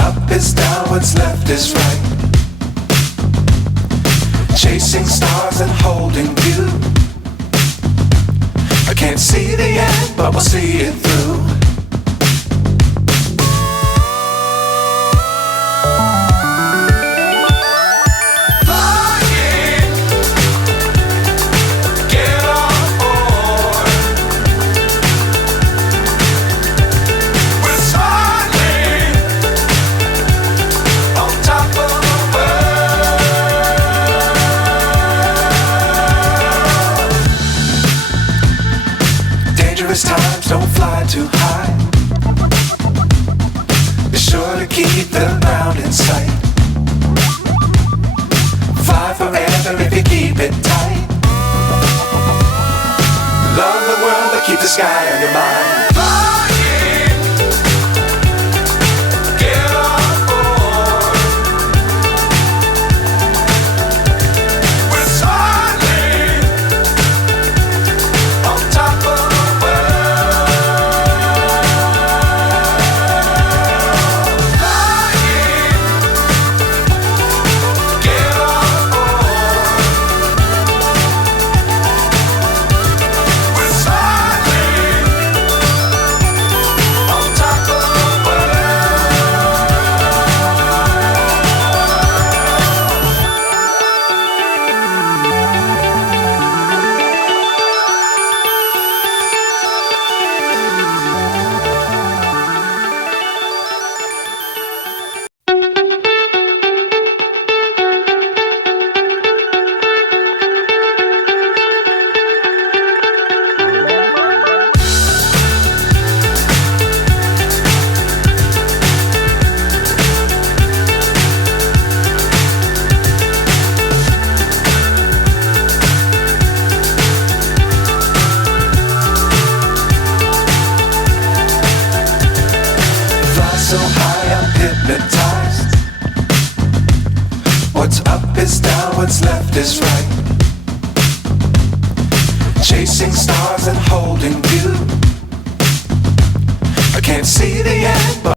up is down, what's left is right. Chasing stars and holding you. I can't see the end, but we'll see it through. Dangerous times, don't fly too high. Be sure to keep the ground in sight. Fly forever if you keep it tight. Love the world, but keep the sky on your mind. So high I'm hypnotized. What's up is down, what's left is right. Chasing stars and holding you. I can't see the end, but